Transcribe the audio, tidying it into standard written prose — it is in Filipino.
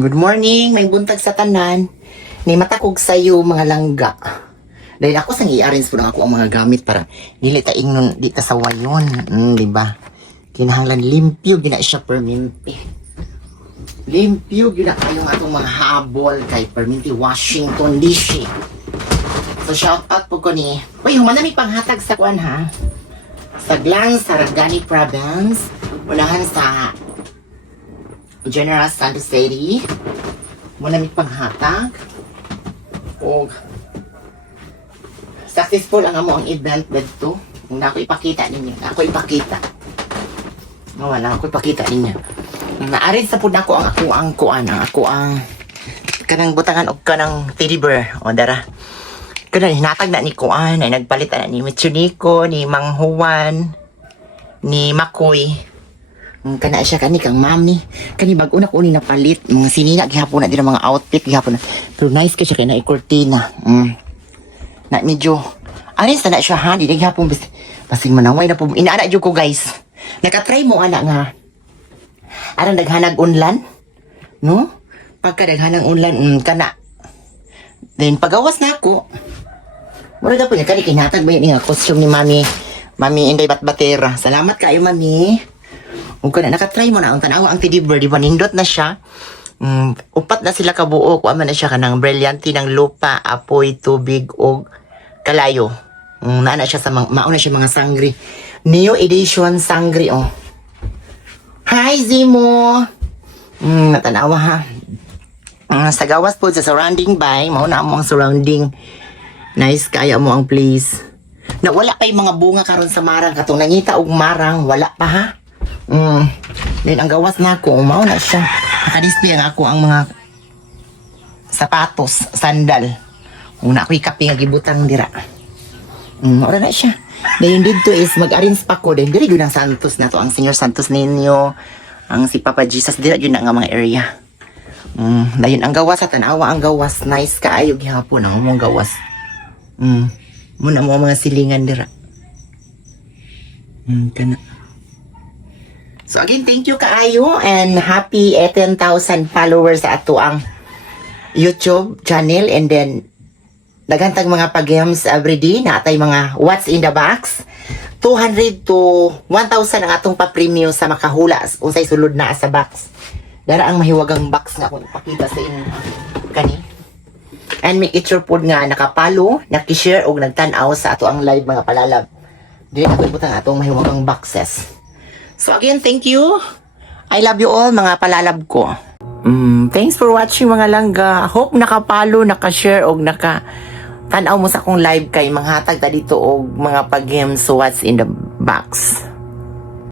Good morning, may buntag sa tanan. Ni matakog sayo mga langga. Dahil ako sang i-arrange po na ako ang mga gamit para dili ta ingnon di ta sawayon. Di ba? Kinahanglan limpyo gina siya perminti. Limpyo gina kayo atong mga habol kay perminti Washington DC. So shout out po ko ni. Uy, humana may panghatag sa kuan ha. Sa Glan, Sarangani Province. Unahan sa General Santos City. Muna may panghatag. O successful ang amo ang event dito. Kung ako ipakita ninyo. Ako ipakita. Wala ako ipakita ninyo. Naarin sa pud ako ang kuan. Ako ang kanang butangan og kanang teddy bear. O dara. Kanang hinatag na ni kuan. Ay nagpalit na ni Michuniko, ni Mang Juan, ni Makoy. Kana siya kani kang mami. Kani bag una ko ni napalit. Mga sinina gihapon na din mga outfit gihapon na. Pero nice ka siya kay na ikortina. Na medyo anis na siya ha. Di gihapon basing manaway na po. Inaana jud ko guys. Nakatry mo ana nga. Aron daghanag unlan. No? Pagka daghanag unlan kana. Then pagawas na ako. Mura na po niya kani kinatag ba yun nga costume ni mami. Mami Inday Batbatera. Salamat kayo mami. Kung ka na nakatry mo na ang tanawa ang teddy bear, di ba nindot na siya? Upat na sila kabuo, kuha man na siya kanang brilliante ng lupa, apoy, tubig, o kalayo. Naana siya sa mauna siya mga sangri. New edition sangri, oh. Hi, Zimo! Natanawa ha. Sa gawas po, sa surrounding by, mauna mo ang surrounding. Nice, kaya mo ang place. Na wala pa yung mga bunga karon sa marang. Katong nangita og marang, wala pa ha. Then ang gawas na ako, umao na siya. Naka-display ang ako ang mga sapatos, sandal. Una ako ikapi nga gibutang dira. Ora na siya. Then dito is mag-arrange pa ko. Then diri yun ang Santos na to. Ang Senior Santos ninyo. Ang si Papa Jesus. Dira yun na nga mga area. Dayon ang gawas at tanawa ang gawas. Nice kaayo gihapon ang mong gawas. Muna mo mga silingan dira. Kana. So again, thank you kaayo and happy 10,000 followers sa ato ang YouTube channel and then nagantag mga pag-games everyday na atay mga what's in the box. 200 to 1,000 ang atong pa-premium sa makahula unsay sulod na sa box. Dara ang mahiwagang box nga kung ipakita sa inyo kani. And make it sure pod nga nakapalo, nakishare og nagtan-aw sa ato ang live mga palalab. Dili ako ibutang atong mahiwagang boxes. So again, thank you. I love you all mga palalab ko. Thanks for watching mga langga. Hope nakapalo, nakashare og tanaw mo sa akong live kay manghatag ta dito og mga pag-games so what's in the box.